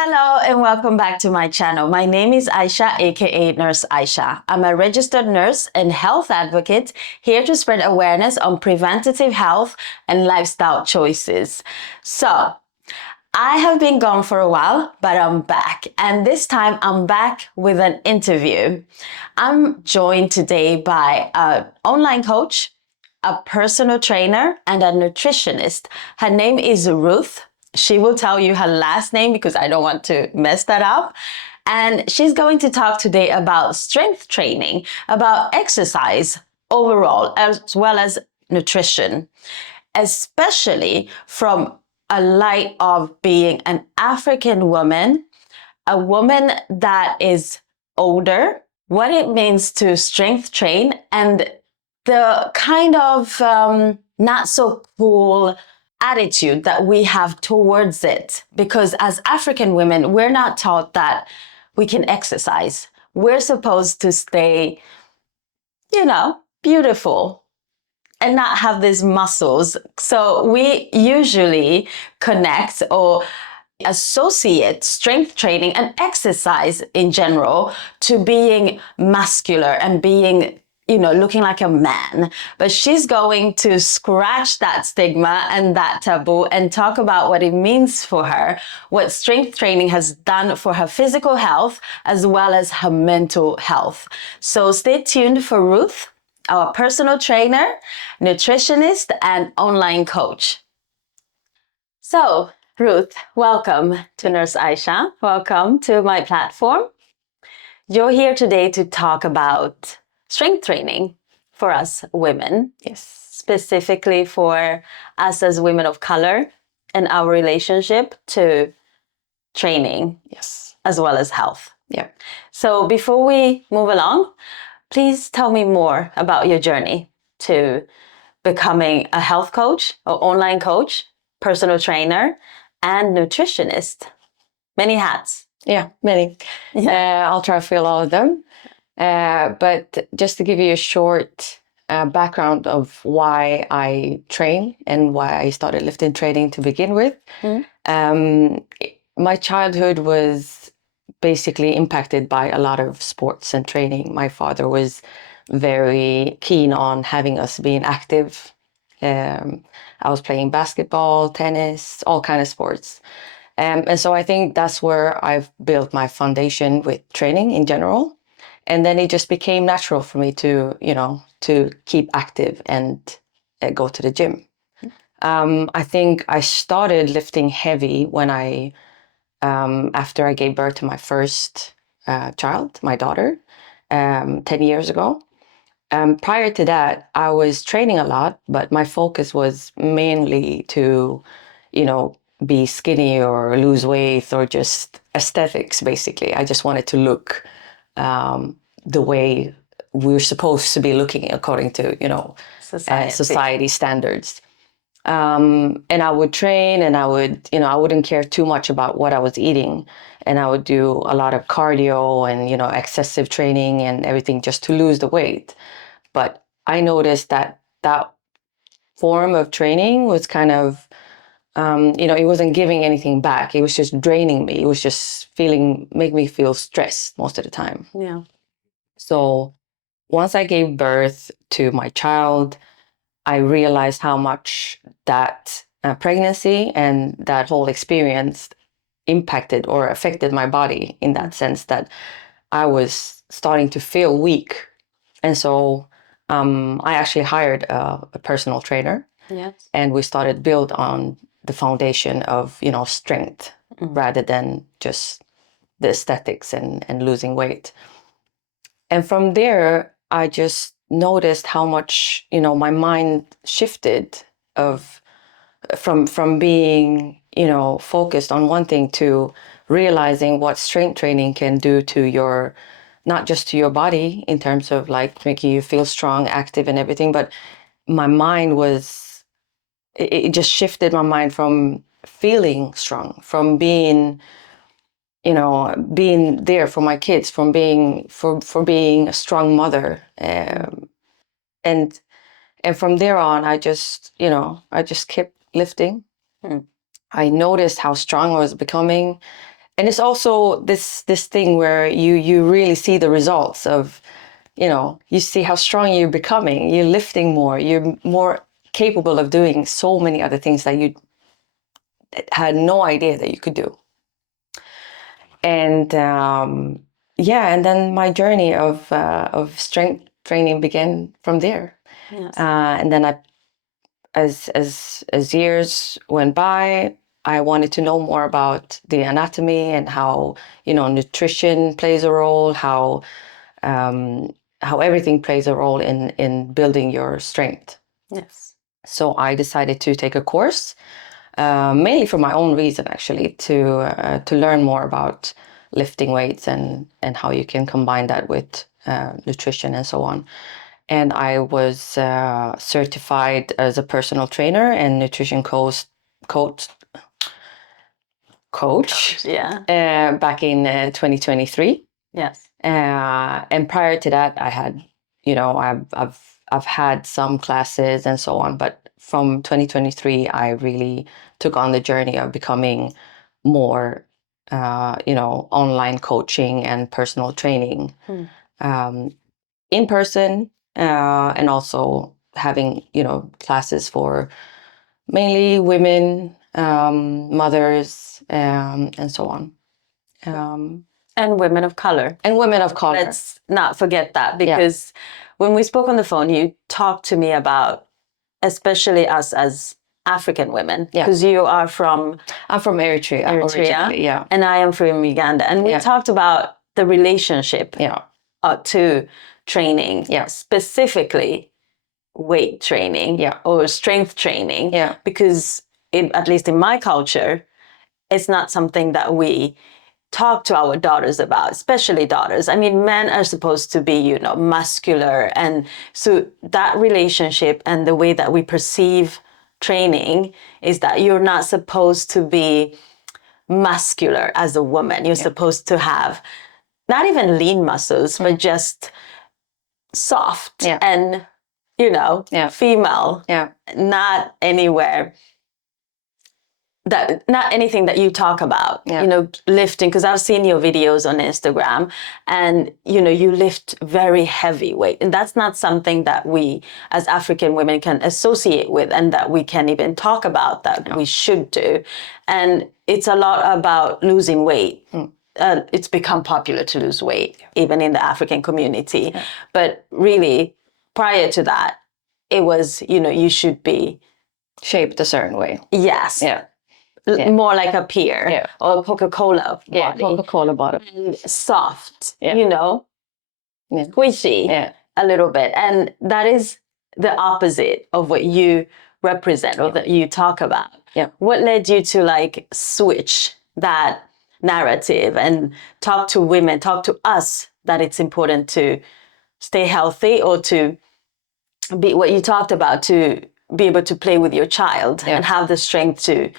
Hello and welcome back to my channel. My name is Aisha, aka Nurse Aisha. I'm a registered nurse and health advocate here to spread awareness on preventative health and lifestyle choices. So, I have been gone for a while, but I'm back. And this time I'm back with an interview. I'm joined today by an online coach, a personal trainer, and a nutritionist. Her name is Ruth. She will tell you her last name because I don't want to mess that up. And she's going to talk today about strength training, about exercise overall, as well as nutrition, especially from a light of being an African woman, a woman that is older, what it means to strength train, and the kind of not so cool attitude that we have towards it. Because as African women, we're not taught that we can exercise. We're supposed to stay, beautiful and not have these muscles. So we usually connect or associate strength training and exercise in general to being muscular and being, looking like a man. But she's going to scratch that stigma and that taboo and talk about what it means for her, what strength training has done for her physical health as well as her mental health. So stay tuned for Ruth, our personal trainer, nutritionist, and online coach. So, Ruth, welcome to Nurse Aisha. Welcome to my platform. You're here today to talk about strength training for us women. Yes. Specifically for us as women of color and our relationship to training. Yes. As well as health. Yeah. So before we move along, please tell me more about your journey to becoming a health coach or online coach, personal trainer, and nutritionist. Many hats. Yeah, many. I'll try to fill all of them. But just to give you a short background of why I train and why I started lifting training to begin with. My childhood was basically impacted by a lot of sports and training. My father was very keen on having us being active. I was playing basketball, tennis, all kind of sports. And so I think that's where I've built my foundation with training in general. And then it just became natural for me to, to keep active and go to the gym. I think I started lifting heavy when after I gave birth to my first child, my daughter, 10 years ago. Prior to that, I was training a lot, but my focus was mainly to, be skinny or lose weight or just aesthetics, basically. I just wanted to look the way we're supposed to be looking according to, society standards. And I would train and I wouldn't care too much about what I was eating. And I would do a lot of cardio and, excessive training and everything just to lose the weight. But I noticed that form of training was kind of, it wasn't giving anything back. It was just draining me. It was just make me feel stressed most of the time. Yeah. So once I gave birth to my child, I realized how much that pregnancy and that whole experience impacted or affected my body in that sense that I was starting to feel weak. And so I actually hired a personal trainer. Yes. And we started build on the foundation of, strength rather than just the aesthetics and losing weight. And from there, I just noticed how much, my mind shifted from being, focused on one thing to realizing what strength training can do to your, not just to your body in terms of like making you feel strong, active and everything, but my mind was, it just shifted my mind from feeling strong, from being, being there for my kids, from being, for being a strong mother. And from there on, I just kept lifting. I noticed how strong I was becoming. and it's also this thing where you really see the results of, you see how strong you're becoming. You're lifting more. You're more capable of doing so many other things that you had no idea that you could do. And and then my journey of strength training began from there. Yes. And then as years went by, I wanted to know more about the anatomy and how nutrition plays a role, how everything plays a role in building your strength. Yes. So I decided to take a course, mainly for my own reason, actually, to learn more about lifting weights and how you can combine that with nutrition and so on. And I was certified as a personal trainer and nutrition coach. Yeah. Back in 2023. Yes. And prior to that, I had, I've had some classes and so on, but from 2023, I really took on the journey of becoming more, online coaching and personal training, in person, and also having, classes for mainly women, mothers, and so on. And women of color. Let's not forget that, because when we spoke on the phone, you talked to me about, especially us as African women, because you are from... I'm from Eritrea originally, yeah. And I am from Uganda. And we talked about the relationship to training, specifically weight training or strength training, because at least in my culture, it's not something that we talk to our daughters about, especially daughters. I mean, men are supposed to be, muscular. And so that relationship and the way that we perceive training is that you're not supposed to be muscular as a woman. You're supposed to have not even lean muscles, but just soft and, female, not anywhere that, not anything that you talk about, lifting, because I've seen your videos on Instagram and, you lift very heavy weight. And that's not something that we as African women can associate with and that we can even talk about that we should do. And it's a lot about losing weight. It's become popular to lose weight, even in the African community. But really, prior to that, it was, you should be shaped a certain way. Yes. More like a pear or a Coca-Cola body. Coca-Cola bottle. And soft, squishy a little bit. And that is the opposite of what you represent or that you talk about. What led you to switch that narrative and talk to women, talk to us that it's important to stay healthy or to be what you talked about, to be able to play with your child and have the strength to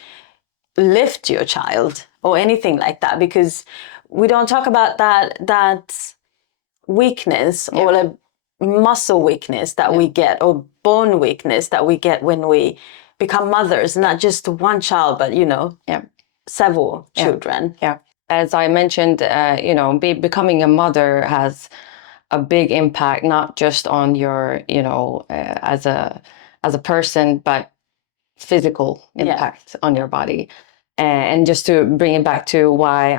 lift your child or anything like that, because we don't talk about that weakness or a muscle weakness that we get or bone weakness that we get when we become mothers, not just one child, but several children. As I mentioned, becoming a mother has a big impact, not just on your, as a person, but physical impact on your body. And just to bring it back to why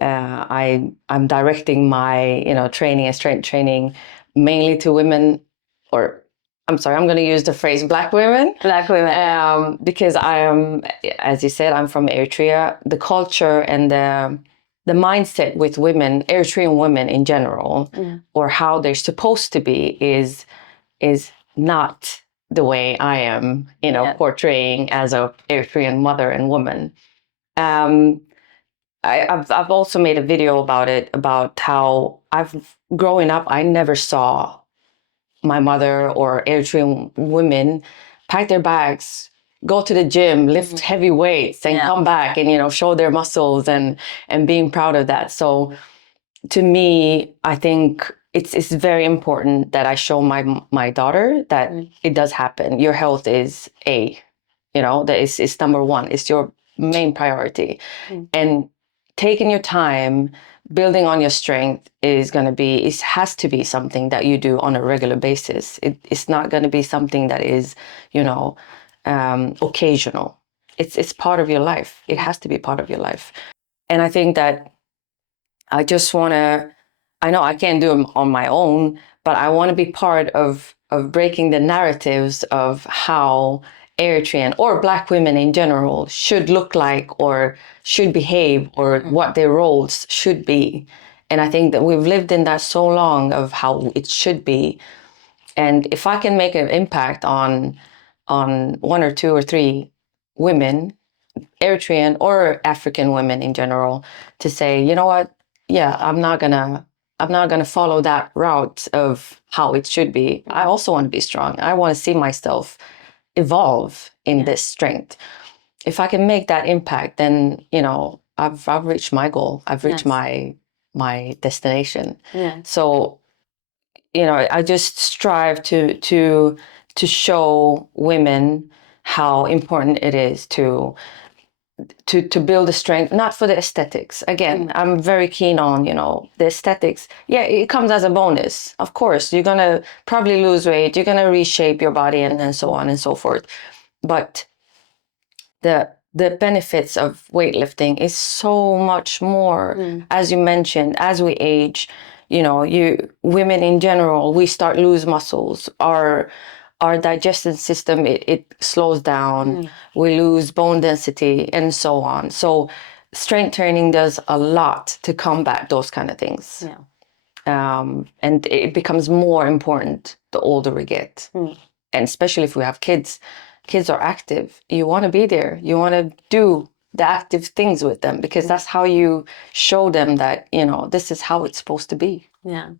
I'm directing my training and strength training mainly to women, or I'm sorry, I'm going to use the phrase Black women. Because I am, as you said, I'm from Eritrea. The culture and the mindset with women, Eritrean women in general, or how they're supposed to be is not the way I am, portraying as a Eritrean mother and woman. I've also made a video about it, about how growing up, I never saw my mother or Eritrean women pack their bags, go to the gym, lift heavy weights, and come back and show their muscles and being proud of that. So to me, I think it's very important that I show my daughter that it does happen. Your health is that is number one. It's your main priority. And taking your time, building on your strength it has to be something that you do on a regular basis. It's not going to be something that is, occasional. It's part of your life. It has to be part of your life. And I think that I know I can't do it on my own, but I want to be part of breaking the narratives of how Eritrean or Black women in general should look like or should behave or what their roles should be. And I think that we've lived in that so long of how it should be. And if I can make an impact on one or two or three women, Eritrean or African women in general, to say, you know what, yeah, I'm not gonna follow that route of how it should be. I also want to be strong. I want to see myself evolve in this strength. If I can make that impact, then I've reached my goal. I've reached my destination. So I just strive to show women how important it is to build the strength, not for the aesthetics. Again, I'm very keen on, the aesthetics. Yeah, it comes as a bonus. Of course, you're going to probably lose weight. You're going to reshape your body and so on and so forth. But the benefits of weightlifting is so much more. As you mentioned, as we age, women in general, we start lose muscles. Our digestive system, it slows down. We lose bone density and so on. So strength training does a lot to combat those kind of things. And it becomes more important the older we get. And especially if we have kids. Kids are active. You want to be there. You want to do the active things with them, because that's how you show them that, this is how it's supposed to be. Yeah.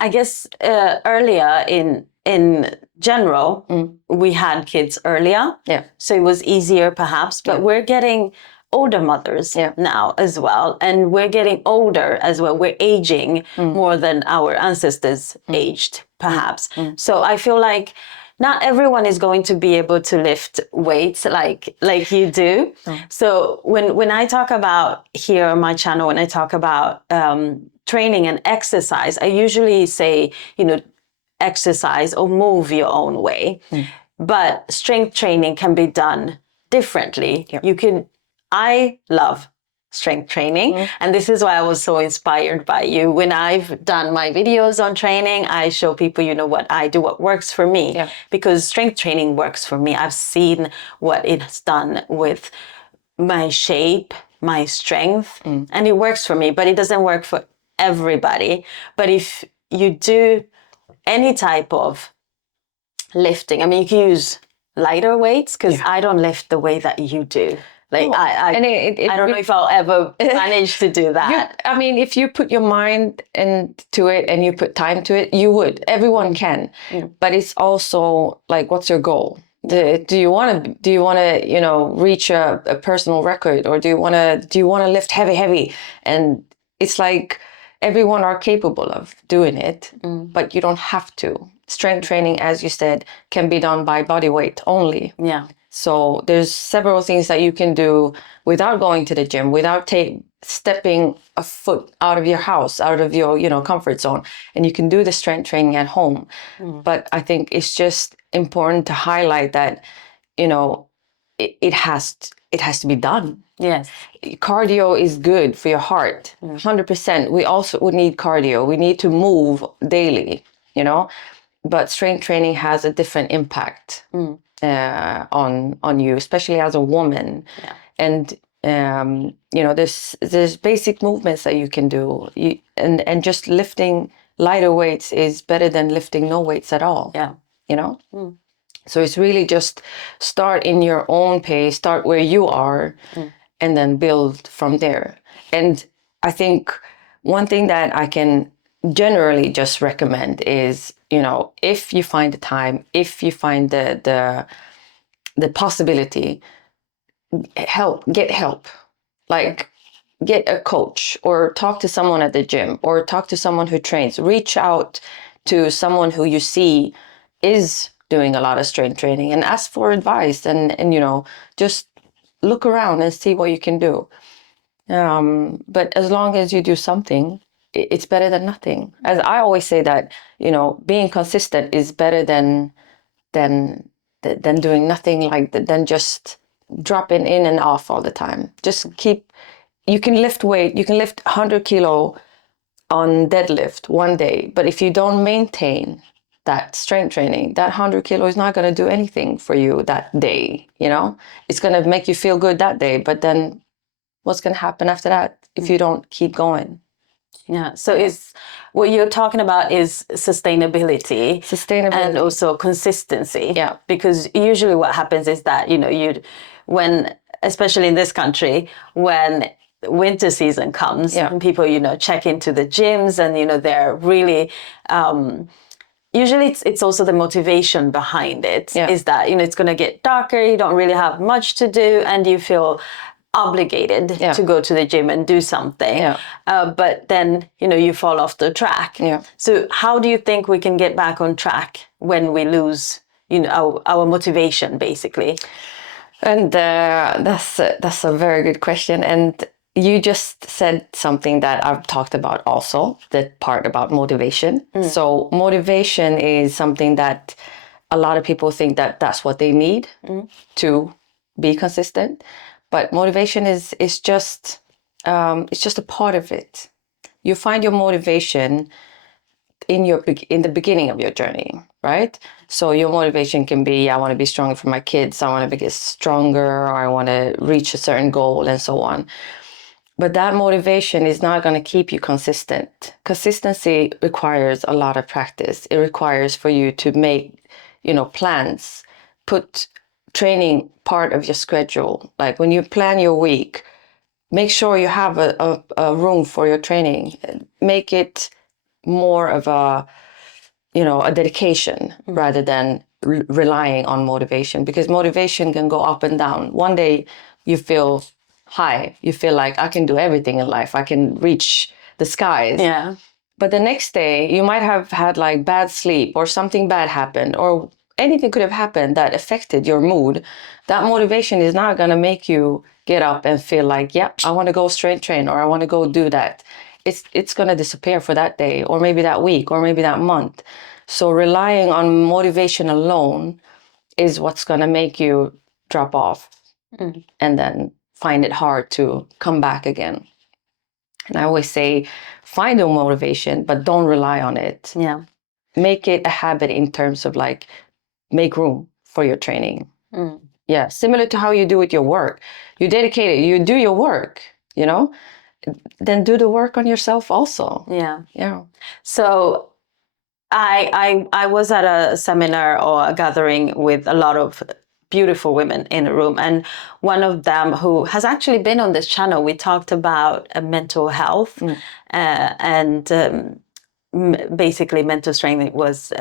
I guess earlier in general, we had kids earlier. So it was easier perhaps, but we're getting older mothers now as well. And we're getting older as well. We're aging more than our ancestors aged, perhaps. So I feel like not everyone is going to be able to lift weights like you do. So when I talk about here on my channel, when I talk about training and exercise, I usually say, exercise or move your own way. But strength training can be done differently. I love strength training. And this is why I was so inspired by you. When I've done my videos on training, I show people, what I do, what works for me. Because strength training works for me. I've seen what it's done with my shape, my strength, and it works for me, but it doesn't work for everybody. But if you do any type of lifting, I mean, you can use lighter weights, because I don't lift the way that you do. I don't know if I'll ever manage to do that. If you put your mind into it and you put time to it, you would. Everyone can. But it's also like, what's your goal? Do you want to reach a personal record, or do you want to lift heavy? And it's like, everyone are capable of doing it, but you don't have to. Strength training, as you said, can be done by body weight only. So there's several things that you can do without going to the gym, without stepping a foot out of your house, out of your comfort zone, and you can do the strength training at home. But I think it's just important to highlight that it has to be done. Cardio is good for your heart, 100%. We also would need cardio. We need to move daily, but strength training has a different impact on you, especially as a woman. And there's basic movements that you can do, and just lifting lighter weights is better than lifting no weights at all. So it's really just start in your own pace, start where you are, and then build from there. And I think one thing that I can generally just recommend is, if you find the time, if you find the possibility, get help. Like, get a coach, or talk to someone at the gym, or talk to someone who trains. Reach out to someone who you see is doing a lot of strength training, and ask for advice, and just look around and see what you can do. But as long as you do something, it's better than nothing. As I always say that, being consistent is better than doing nothing, like than just dropping in and off all the time. Just you can lift weight, you can lift 100 kilo on deadlift one day, but if you don't maintain that strength training, that 100 kilo is not going to do anything for you that day. It's going to make you feel good that day, but then what's going to happen after that if you don't keep going? Yeah. So is what you're talking about is sustainability and also consistency. Yeah. Because usually what happens is that, when, especially in this country, when winter season comes, and people, check into the gyms and, they're really, usually it's also the motivation behind it is that, it's going to get darker, you don't really have much to do, and you feel obligated to go to the gym and do something. But then, you fall off the track. So how do you think we can get back on track when we lose, our motivation, basically? And that's a very good question. And you just said something that I've talked about also, that part about motivation. So motivation is something that a lot of people think that that's what they need to be consistent. But motivation is just it's just a part of it. You find your motivation in the beginning of your journey, right? So your motivation can be, I want to be stronger for my kids, I want to get stronger, or I want to reach a certain goal, and so on. But that motivation is not going to keep you consistent. Consistency requires a lot of practice. It requires for you to make, plans, put training part of your schedule. Like when you plan your week, make sure you have a room for your training. Make it more of a dedication rather than relying on motivation, because motivation can go up and down. One day you feel high, you feel like I can do everything in life, I can reach the skies. But the next day you might have had like bad sleep, or something bad happened, or anything could have happened that affected your mood. That motivation is not going to make you get up and feel like, I want to go strength train, or I want to go do that. It's going to disappear for that day, or maybe that week, or maybe that month. So relying on motivation alone is what's going to make you drop off and then find it hard to come back again. And I always say, find your motivation, but don't rely on it. Make it a habit in terms of like, make room for your training. Similar to how you do with your work. You dedicate it, you do your work, then do the work on yourself also. So I was at a seminar or a gathering with a lot of beautiful women in a room, and one of them who has actually been on this channel, we talked about mental health and basically mental strength. It was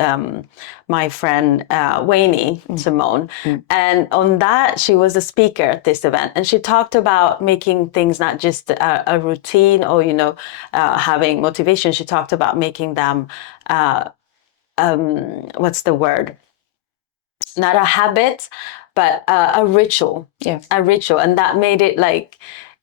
my friend Wayne Simone, and on that she was a speaker at this event, and she talked about making things not just a routine or having motivation. She talked about making them what's the word? Not a habit, but a ritual. A ritual, and that made it like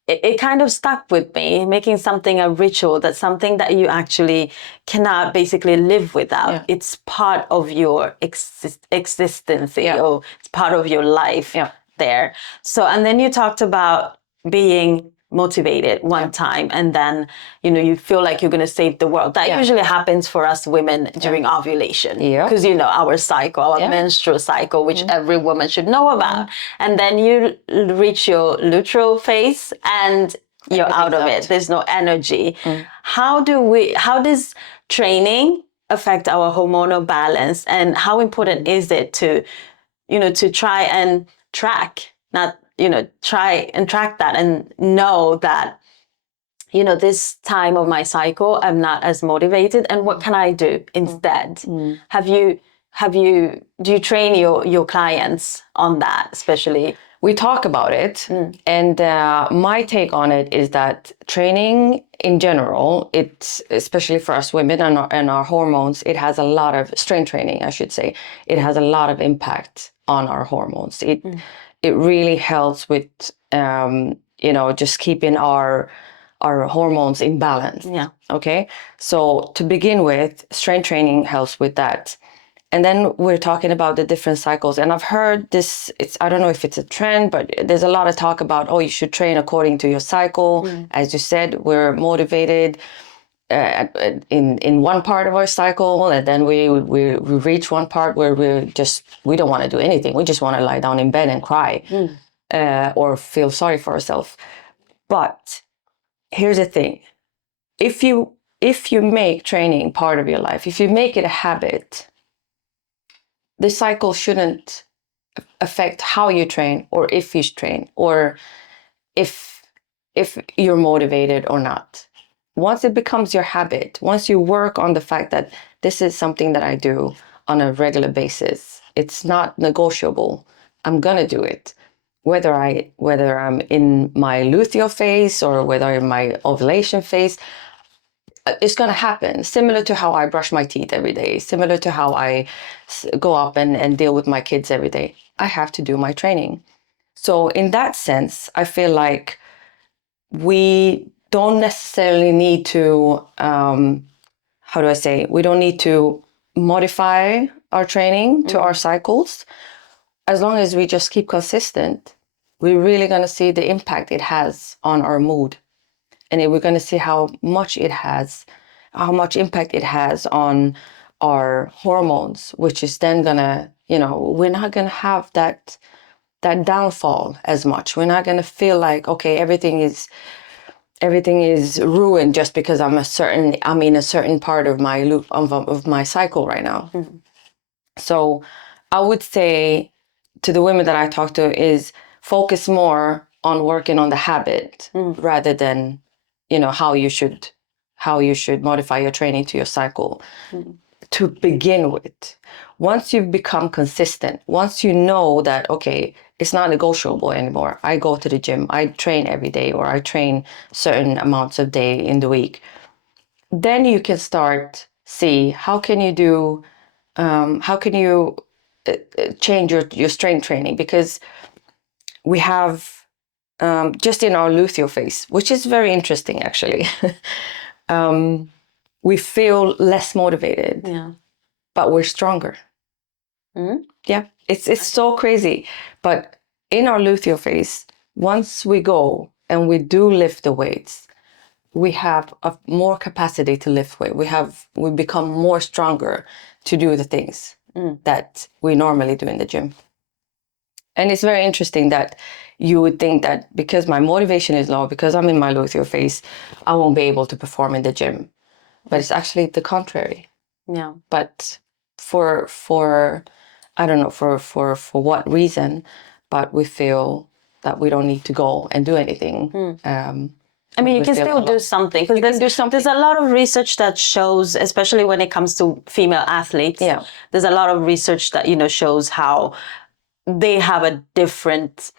it kind of stuck with me, making something a ritual. That's something that you actually cannot basically live without. It's part of your existence, or it's part of your life there. So, and then you talked about being motivated one time, and then you feel like you're going to save the world. That usually happens for us women during ovulation, because our cycle, our menstrual cycle, which every woman should know about. And then you reach your luteal phase and you're out of it. There's no energy. How does training affect our hormonal balance, and how important is it to try and track, not try and track that and know that, this time of my cycle, I'm not as motivated, and what can I do instead? Do you train your clients on that, especially? We talk about it, and my take on it is that training in general, it's especially for us women and our hormones, it has a lot of strength training, I should say. It has a lot of impact on our hormones. It really helps with just keeping our hormones in balance. Yeah. Okay. So to begin with, strength training helps with that. And then we're talking about the different cycles. And I've heard this, I don't know if it's a trend, but there's a lot of talk about, you should train according to your cycle. As you said, we're motivated in one part of our cycle, and then we reach one part where we don't want to do anything. We just want to lie down in bed and cry or feel sorry for ourselves. But here's the thing. If you make training part of your life, if you make it a habit, the cycle shouldn't affect how you train or if you train or if you're motivated or not. Once it becomes your habit, once you work on the fact that this is something that I do on a regular basis, it's not negotiable. I'm gonna do it. Whether I'm in my luteal phase or whether I'm in my ovulation phase, it's going to happen. Similar to how I brush my teeth every day, similar to how I go up and deal with my kids every day. I have to do my training. So in that sense, I feel like we don't necessarily need to, we don't need to modify our training to our cycles. As long as we just keep consistent, we're really going to see the impact it has on our mood. And we're going to see how much impact it has on our hormones, which is then going to, we're not going to have that downfall as much. We're not going to feel like, okay, everything is ruined just because I'm in a certain part of my loop of my cycle right now. Mm-hmm. So I would say to the women that I talk to is focus more on working on the habit rather than how you should modify your training to your cycle to begin with. Once you've become consistent, once you know that, okay, it's not negotiable anymore. I go to the gym, I train every day, or I train certain amounts of day in the week. Then you can start see how can you change your strength training, because we have just in our luteal phase, which is very interesting actually. We feel less motivated, but we're stronger. Mm-hmm. Yeah, it's so crazy. But in our luteal phase, once we go and we do lift the weights, we have more capacity to lift weight. We become more stronger to do the things that we normally do in the gym. And it's very interesting that you would think that because my motivation is low, because I'm in my luteal phase, I won't be able to perform in the gym. But it's actually the contrary. Yeah. But for I don't know for what reason, but we feel that we don't need to go and do anything. You can still do something, because there's a lot of research that shows, especially when it comes to female athletes, there's a lot of research that shows how they have a different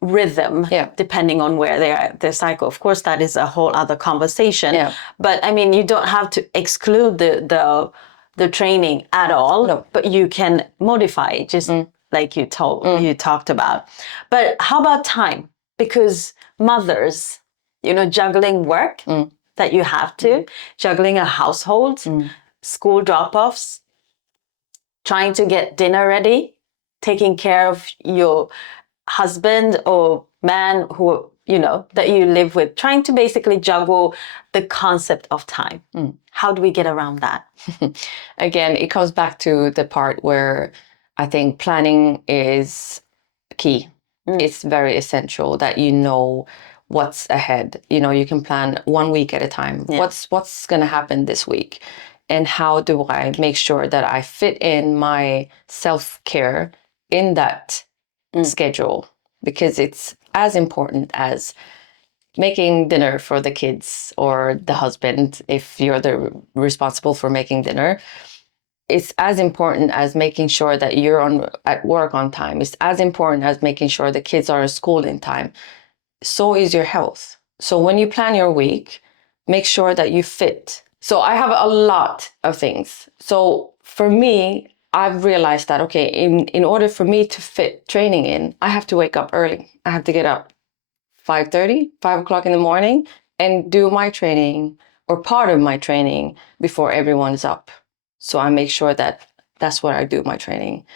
rhythm depending on where they are at their cycle. Of course, that is a whole other conversation. But you don't have to exclude the training at all, but you can modify it, just like you talked about. But how about time? Because mothers, juggling work that you have to, juggling a household, school drop-offs, trying to get dinner ready, taking care of your husband or man who, that you live with, trying to basically juggle the concept of time. How do we get around that? Again, it comes back to the part where I think planning is key. It's very essential that what's ahead. You can plan 1 week at a time. What's going to happen this week? And how do I make sure that I fit in my self-care in that schedule? Because it's as important as making dinner for the kids or the husband, if you're the responsible for making dinner. It's as important as making sure that you're at work on time. It's as important as making sure the kids are at school in time. So is your health. So when you plan your week, make sure that you fit. So I have a lot of things. So for me, I've realized that, okay, in order for me to fit training in, I have to wake up early. I have to get up 5:30, 5 o'clock in the morning, and do my training or part of my training before everyone's up. So I make sure that that's where I do my training.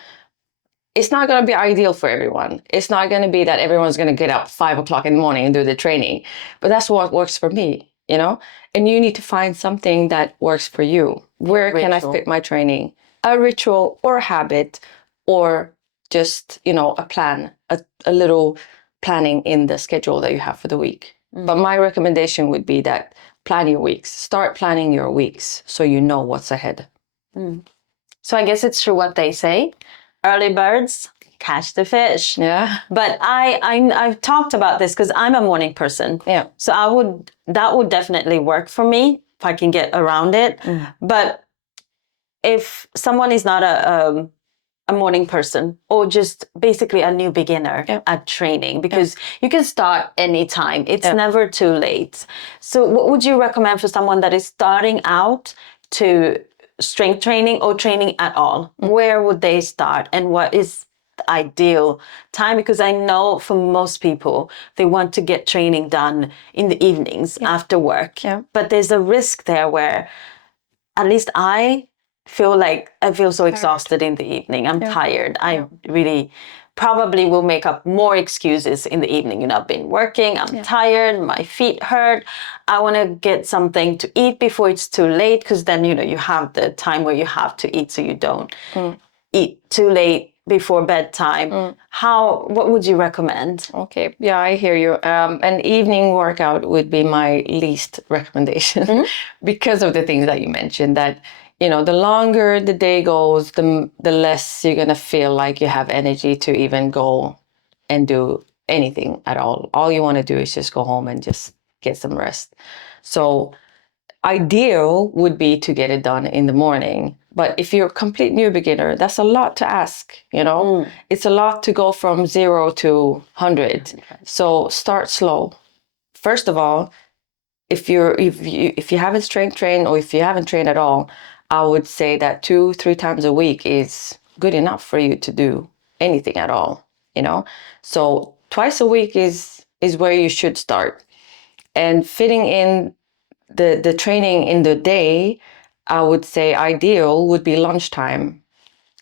It's not going to be ideal for everyone. It's not going to be that everyone's going to get up 5 o'clock in the morning and do the training, but that's what works for me, you know? And you need to find something that works for you. Where can I fit my training? A ritual or a habit, or just, you know, a plan, a little planning in the schedule that you have for the week. But my recommendation would be that plan your weeks. Start planning your weeks so you know what's ahead. So I guess it's true what they say. Early birds catch the fish. Yeah. But I've talked about this because I'm a morning person. Yeah. So that would definitely work for me if I can get around it. But if someone is not a morning person, or just basically a new beginner at training, because you can start anytime. It's never too late. So what would you recommend for someone that is starting out to strength training or training at all? Where would they start, and what is the ideal time? Because I know for most people, they want to get training done in the evenings after work. But there's a risk there where, at least I feel so exhausted in the evening. I'm tired. I really probably will make up more excuses in the evening. You know, I've been working, I'm tired, my feet hurt. I want to get something to eat before it's too late, because then, you know, you have the time where you have to eat, so you don't eat too late before bedtime. What would you recommend? Okay, yeah, I hear you. An evening workout would be my least recommendation because of the things that you mentioned, that, you know, the longer the day goes, the less you're going to feel like you have energy to even go and do anything at all. All you want to do is just go home and just get some rest. So ideal would be to get it done in the morning. But if you're a complete new beginner, that's a lot to ask, you know? It's a lot to go from 0 to 100. So start slow. First of all, if you haven't strength trained, or if you haven't trained at all, I would say that 2-3 times a week is good enough for you to do anything at all, you know? So twice a week is where you should start. And fitting in the training in the day, I would say ideal would be lunchtime,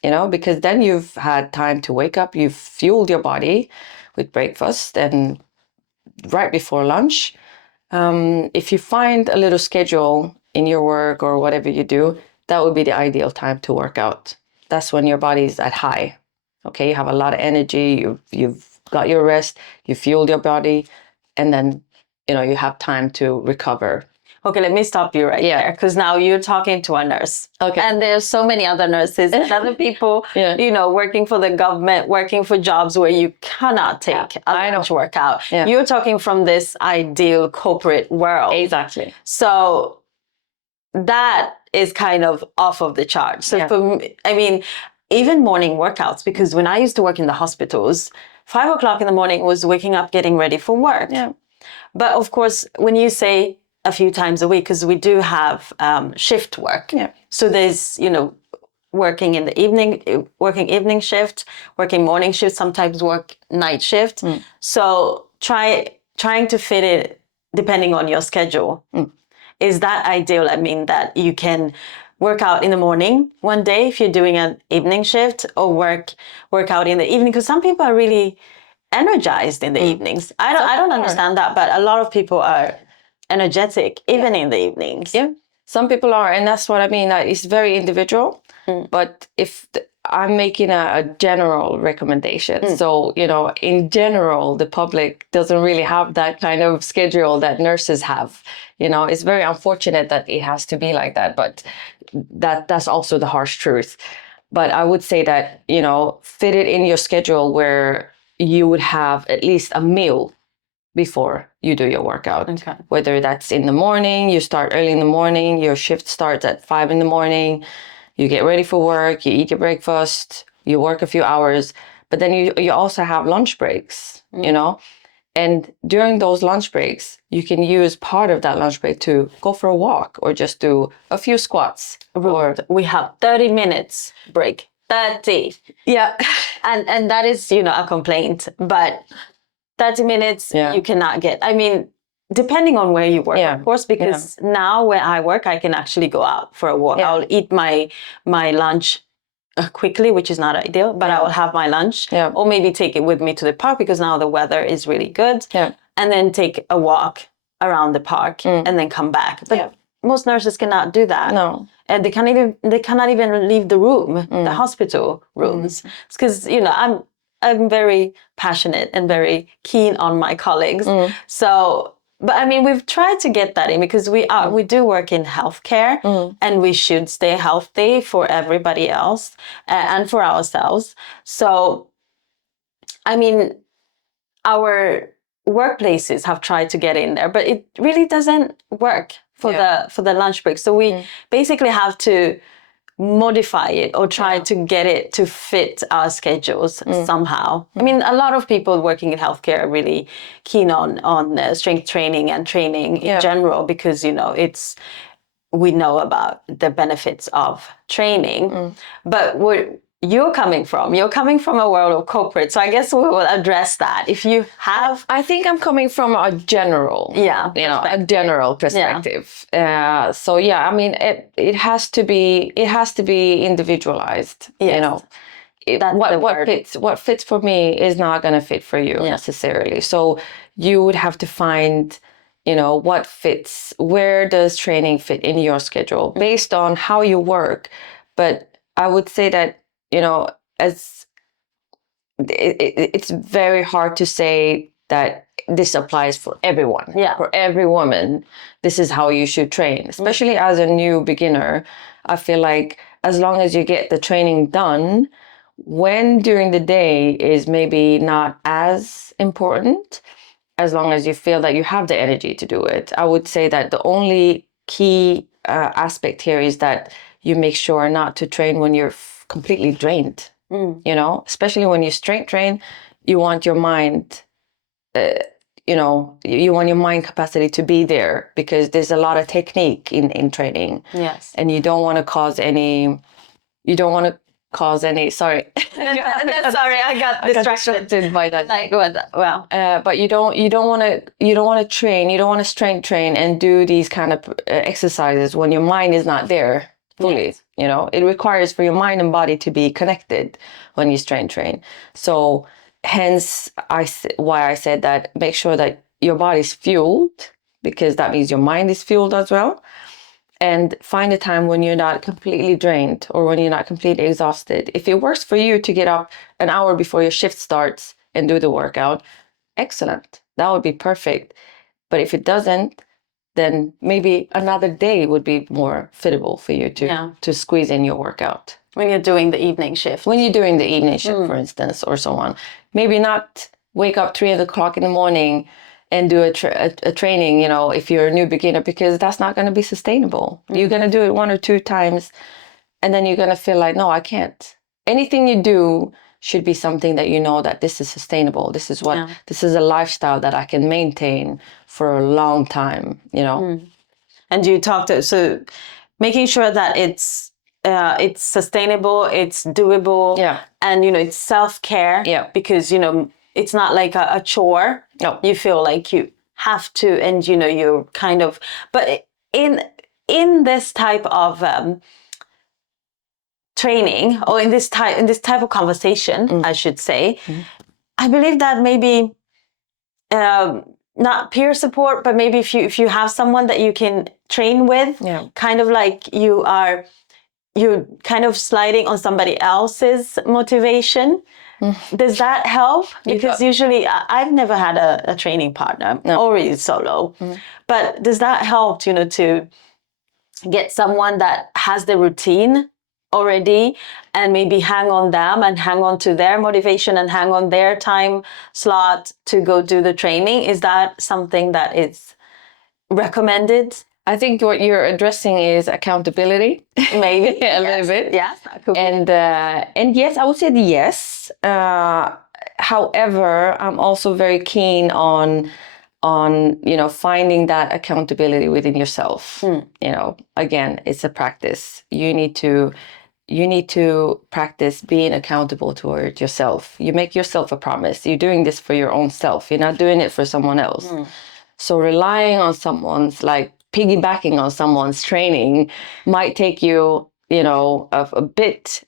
you know, because then you've had time to wake up, you've fueled your body with breakfast, and right before lunch. If you find a little schedule in your work or whatever you do, that would be the ideal time to work out. That's when your body's at high. Okay, you have a lot of energy, you've got your rest, you fueled your body, and then, you know, you have time to recover. Okay, let me stop you right there, because now you're talking to a nurse. Okay. And there's so many other nurses and other people, you know, working for the government, working for jobs where you cannot take a lunch workout. You're talking from this ideal corporate world. Exactly. So that is kind of off of the chart. So for me, I mean, even morning workouts, because when I used to work in the hospitals, 5 o'clock in the morning was waking up, getting ready for work. But of course, when you say a few times a week, because we do have shift work. So there's, you know, working in the evening, working evening shift, working morning shift, sometimes work night shift. So trying to fit it depending on your schedule. Is that ideal? I mean, that you can work out in the morning one day if you're doing an evening shift, or work out in the evening, because some people are really energized in the evenings. I don't understand that, but a lot of people are energetic even in the evenings. Some people are, and that's what I mean. It's very individual. But if I'm making a general recommendation, so, you know, in general, the public doesn't really have that kind of schedule that nurses have. You know, it's very unfortunate that it has to be like that, but that's also the harsh truth. But I would say that, you know, fit it in your schedule where you would have at least a meal before you do your workout. Whether that's in the morning, you start early in the morning, your shift starts at 5 in the morning, you get ready for work, you eat your breakfast, you work a few hours, but then you also have lunch breaks, you know? And during those lunch breaks, you can use part of that lunch break to go for a walk, or just do a few squats. Or we have 30 minutes break. 30. Yeah. And that is, you know, a complaint, but 30 minutes, Yeah. you cannot get. I mean, depending on where you work, Yeah. of course, because now where I work, I can actually go out for a walk. Yeah. I'll eat my lunch quickly, which is not ideal, but I will have my lunch, or maybe take it with me to the park because now the weather is really good, and then take a walk around the park and then come back. But most nurses cannot do that. No. And they cannot even leave the room, the hospital rooms. Because, you know, I'm very passionate and very keen on my colleagues. So, but I mean, we've tried to get that in because we do work in healthcare, and we should stay healthy for everybody else and for ourselves. So, I mean, our workplaces have tried to get in there, but it really doesn't work for the lunch break. So we basically have to modify it or try to get it to fit our schedules somehow. I mean, a lot of people working in healthcare are really keen on strength training and training in general because, you know, we know about the benefits of training. But you're coming from a world of corporate, so I guess we will address that. If you have, I think I'm coming from a general, a general perspective. So I mean, it has to be individualized. You know, what fits for me is not going to fit for you necessarily. So you would have to find, you know, what fits. Where does training fit in your schedule based on how you work? But I would say that, you know, it's very hard to say that this applies for everyone. For every woman, this is how you should train. Especially as a new beginner, I feel like as long as you get the training done, when during the day is maybe not as important, as long as you feel that you have the energy to do it. I would say that the only key aspect here is that you make sure not to train when you're completely drained. You know, especially when you strength train, you want your mind, you want your mind capacity to be there because there's a lot of technique in training. Yes. And you don't want to cause any, sorry. Sorry, I got distracted by that. Like, well. But you don't want to train, you don't want to strength train and do these kind of exercises when your mind is not there fully. You know, it requires for your mind and body to be connected when you strength train. So hence why I said that make sure that your body's fueled, because that means your mind is fueled as well. And find a time when you're not completely drained or when you're not completely exhausted. If it works for you to get up an hour before your shift starts and do the workout, excellent. That would be perfect. But if it doesn't, then maybe another day would be more fitable for you to squeeze in your workout. When you're doing the evening shift. When you're doing the evening shift, for instance, or so on. Maybe not wake up 3 o'clock in the morning and do a training, you know, if you're a new beginner, because that's not going to be sustainable. You're going to do it 1 or 2 times, and then you're going to feel like, no, I can't. Anything you do should be something that you know that this is sustainable. This is this is a lifestyle that I can maintain for a long time, you know. And you talked so making sure that it's sustainable, it's doable, and you know it's self-care. Because you know it's not like a chore. No, you feel like you have to, and you know you're kind of. But in this type of training, or in this type of conversation, I should say, I believe that maybe not peer support, but maybe if you have someone that you can train with, kind of like you're kind of sliding on somebody else's motivation. Does that help? Because usually I've never had a training partner, already solo. But does that help, you know, to get someone that has the routine already and maybe hang on them and hang on to their motivation and hang on their time slot to go do the training? Is that something that is recommended? I think what you're addressing is accountability, maybe a little bit. Yes, that could be. And yes, I would say yes. However, I'm also very keen on you know finding that accountability within yourself. You know, again, it's a practice. You need to you need to practice being accountable toward yourself. You make yourself a promise. You're doing this for your own self. You're not doing it for someone else. So relying on someone's, like piggybacking on someone's training might take you, you know, a bit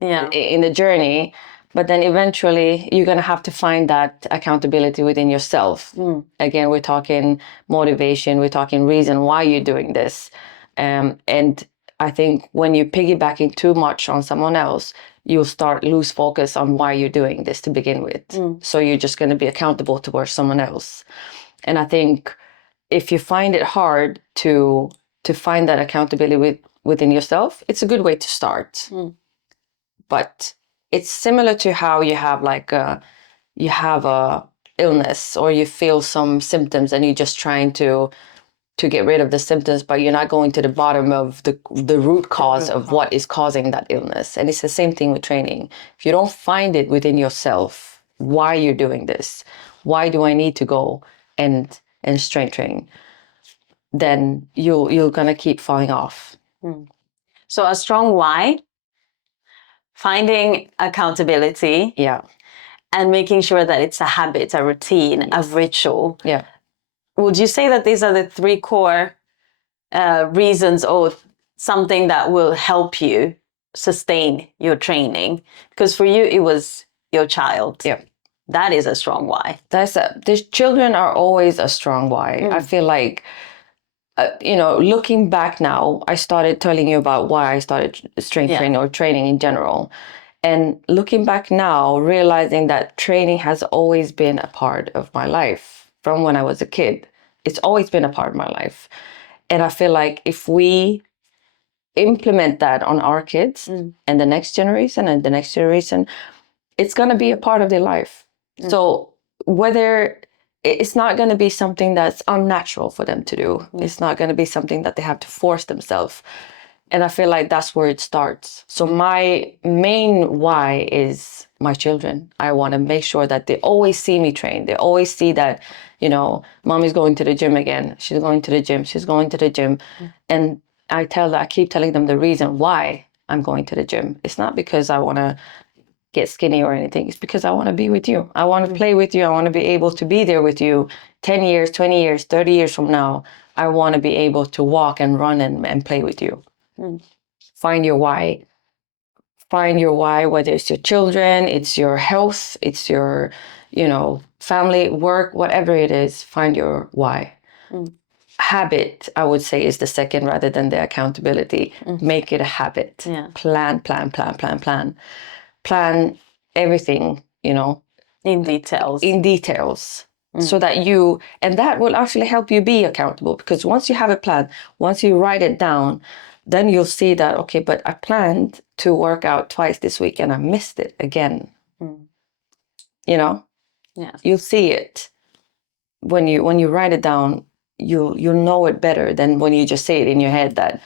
in the journey, but then eventually you're going to have to find that accountability within yourself. Again, we're talking motivation, we're talking reason why you're doing this. And I think when you're piggybacking too much on someone else, you'll lose focus on why you're doing this to begin with. So you're just going to be accountable towards someone else. And I think if you find it hard to find that accountability within yourself, it's a good way to start. But it's similar to how you have you have a illness, or you feel some symptoms and you're just trying to get rid of the symptoms, but you're not going to the bottom of the root cause of what is causing that illness. And it's the same thing with training. If you don't find it within yourself, why you're doing this, why do I need to go and strength train, then you're gonna keep falling off. So a strong why, finding accountability, and making sure that it's a habit, a routine, a ritual. Would you say that these are the three core reasons, or something that will help you sustain your training? Because for you, it was your child. That is a strong why. The children are always a strong why. I feel like, you know, looking back now, I started telling you about why I started strength training or training in general. And looking back now, realizing that training has always been a part of my life from when I was a kid. It's always been a part of my life. And I feel like if we implement that on our kids and the next generation and the next generation, it's going to be a part of their life. So whether it's not going to be something that's unnatural for them to do, it's not going to be something that they have to force themselves. And I feel like that's where it starts. So my main why is my children. I want to make sure that they always see me train. They always see that, you know, mommy's going to the gym again. She's going to the gym. She's going to the gym. And I keep telling them the reason why I'm going to the gym. It's not because I want to get skinny or anything. It's because I want to be with you. I want to play with you. I want to be able to be there with you 10 years, 20 years, 30 years from now. I want to be able to walk and run and play with you. Find your why. Find your why, whether it's your children, it's your health, it's your, you know, family, work, whatever it is, find your why. Habit, I would say, is the second rather than the accountability. Make it a habit. Plan. Plan everything, you know. In details. So that and that will actually help you be accountable, because once you have a plan, once you write it down, then you'll see that, okay, but I planned to work out twice this week and I missed it again. You know? You'll see it. When you write it down, you'll know it better than when you just say it in your head that,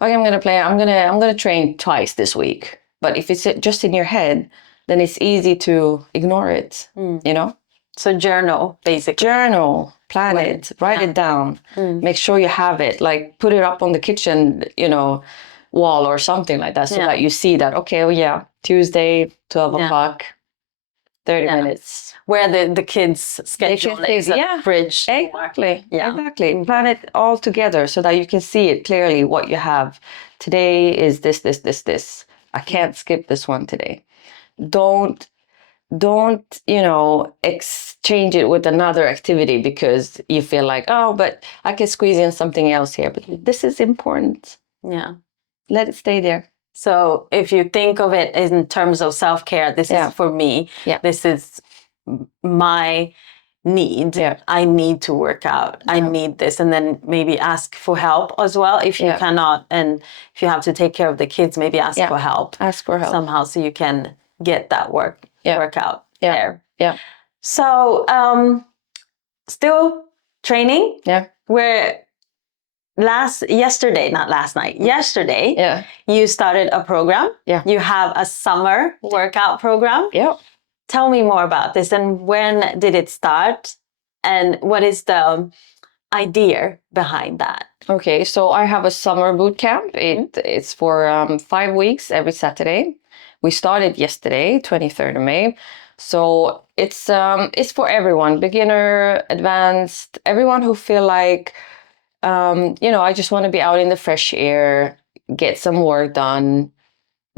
okay, I'm gonna train twice this week. But if it's just in your head, then it's easy to ignore it, you know? So journal, basically. Journal, plan it, write it down. Make sure you have it, like put it up on the kitchen, you know, wall or something like that, so that you see that, okay, oh yeah, Tuesday, 12 o'clock, 30 minutes. Where the kids' schedule is a fridge. Exactly. Exactly. Plan it all together so that you can see it clearly what you have. Today is this. I can't skip this one today. Don't, you know, exchange it with another activity because you feel like, oh, but I can squeeze in something else here. But this is important. Let it stay there. So if you think of it in terms of self-care, this is for me. This is my need. I need to work out. I need this. And then maybe ask for help as well if you cannot. And if you have to take care of the kids, maybe ask for help. Ask for help. Somehow, so you can get that workout there. So still training. We're yesterday you started a program. You have a summer workout program. Tell me more about this, and when did it start, and what is the idea behind that? Okay, so I have a summer boot camp. It's for 5 weeks every Saturday. We started yesterday, 23rd of May. So it's for everyone, beginner, advanced, everyone who feel like, I just want to be out in the fresh air, get some work done,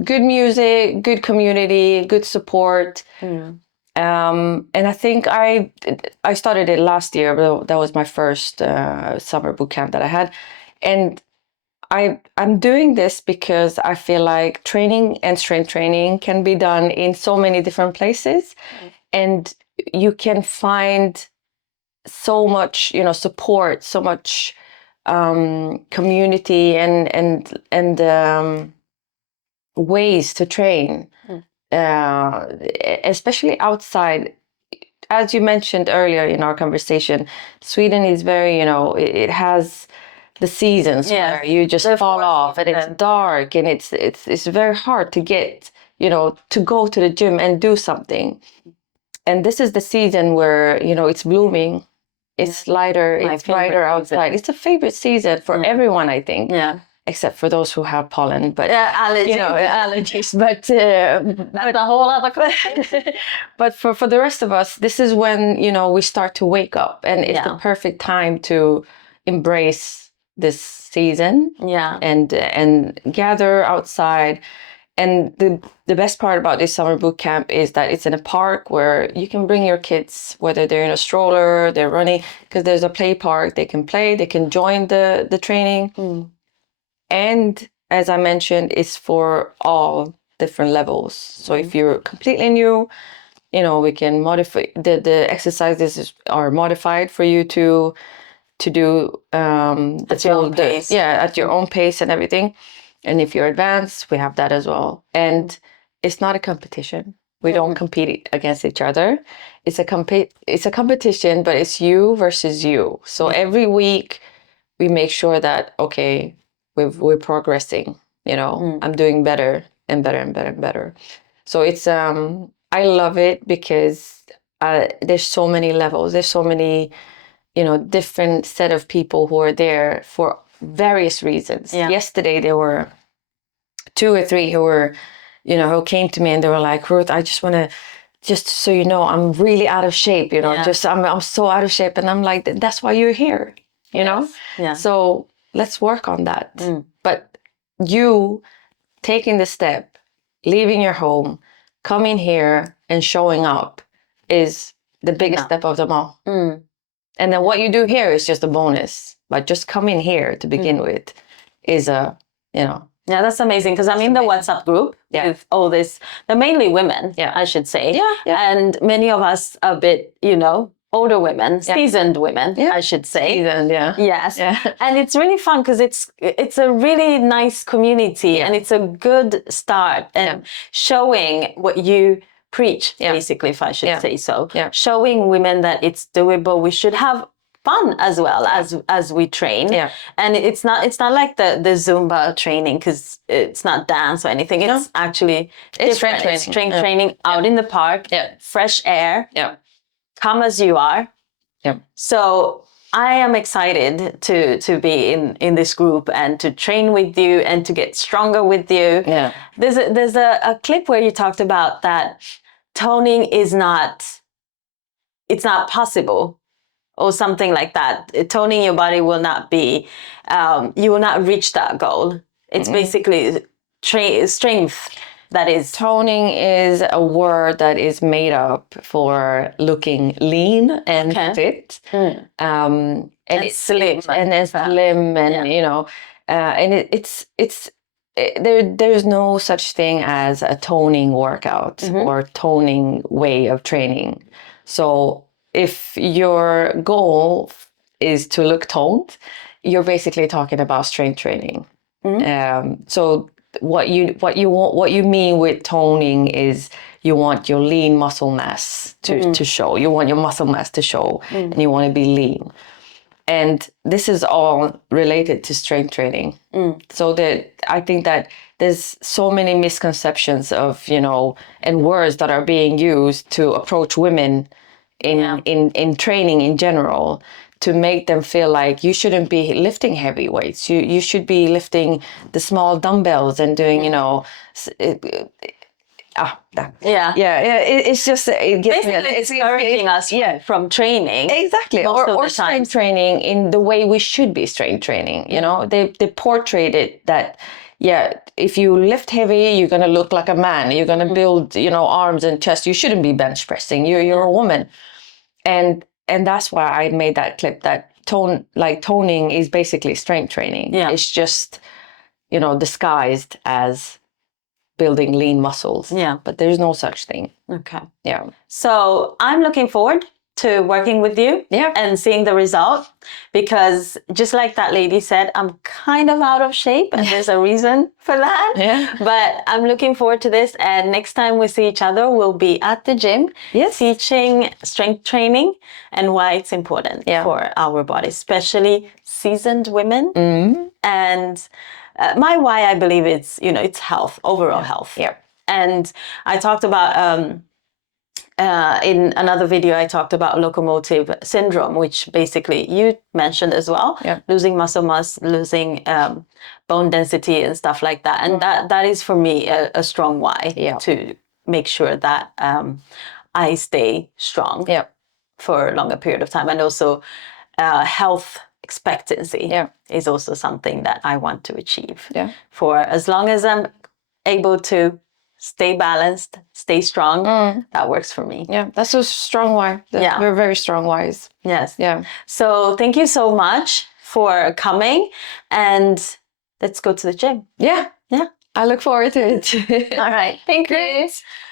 good music, good community, good support. And I think I started it last year, but that was my first summer boot camp that I had. And I'm doing this because I feel like training and strength training can be done in so many different places, and you can find so much, support, so much community and ways to train, especially outside. As you mentioned earlier in our conversation, Sweden is very, it has the seasons where you just fall off and it's dark and it's very hard to get, to go to the gym and do something. And this is the season where, it's blooming, it's lighter, it's brighter outside. It's a favorite season for everyone, I think. Yeah. Except for those who have pollen, but allergies. But That's a whole other question. but for the rest of us, this is when we start to wake up, and it's the perfect time to embrace this season. And gather outside. And the best part about this summer boot camp is that it's in a park where you can bring your kids, whether they're in a stroller, they're running, because there's a play park. They can play, they can join the training. And as I mentioned, it's for all different levels. So if you're completely new, we can modify the exercises are modified for you to do at your own pace. At your own pace and everything. And if you're advanced, we have that as well. And it's not a competition. We don't compete against each other. It's a competition, but it's you versus you. So every week we make sure that, okay, we're progressing, I'm doing better and better and better and better. So it's I love it because there's so many levels, there's so many different set of people who are there for various reasons. Yesterday there were 2 or 3 who were who came to me and they were like, Ruth, I just want to, just so you know, I'm really out of shape, I'm so out of shape. And I'm like, that's why you're here, so let's work on that. But you taking the step, leaving your home, coming here and showing up is the biggest step of them all. And then what you do here is just a bonus. But just coming here to begin with is Yeah, that's amazing, because I'm in the WhatsApp group with all this. They're mainly women, I should say. And many of us a bit, older women, seasoned women, I should say. Seasoned, Yes. And it's really fun because it's a really nice community and it's a good start and showing what you preach, basically, if I should say so. Showing women that it's doable. We should have fun as well as we train. And it's not like the Zumba training, because it's not dance or anything. It's actually strength training. Strength training out in the park, fresh air, come as you are. So I am excited to be in this group and to train with you and to get stronger with you. There's a clip where you talked about that toning is not possible, or something like that. Toning your body will not be, you will not reach that goal. It's basically strength. That is, toning is a word that is made up for looking lean and fit, and it's slim, and slim, and and there's no such thing as a toning workout or toning way of training. So if your goal is to look toned, you're basically talking about strength training. So what you mean with toning is you want your lean muscle mass to show. You want your muscle mass to show, and you want to be lean. And this is all related to strength training. So that I think that there's so many misconceptions of, and words that are being used to approach women in training in general, to make them feel like you shouldn't be lifting heavy weights. You should be lifting the small dumbbells and doing, you know, it's just it gets Basically, me, it's encouraging us from training. Exactly, or strength training in the way we should be strength training. You know, they portray it that if you lift heavy, you're gonna look like a man. You're gonna build, you know, arms and chest. You shouldn't be bench pressing. You're a woman, and that's why I made that clip. That toning is basically strength training. Yeah. It's just, you know, disguised as building lean muscles. Yeah. But there's no such thing. Okay. Yeah. So I'm looking forward to working with you and seeing the result, because just like that lady said, I'm kind of out of shape and there's a reason for that. Yeah. But I'm looking forward to this, and next time we see each other, we'll be at the gym teaching strength training and why it's important for our body, especially seasoned women. And my why, I believe it's, you know, it's health, overall health. Yeah. And I talked about in another video, I talked about locomotive syndrome, which basically you mentioned as well, losing muscle mass, losing bone density and stuff like that. And that is for me a strong why to make sure that I stay strong for a longer period of time. And also health expectancy is also something that I want to achieve for as long as I'm able to stay balanced, stay strong. That works for me. Yeah, that's a strong why. We're very strong whys. Yes. Yeah. So thank you so much for coming, and let's go to the gym. Yeah. Yeah. I look forward to it. All right. Thank you.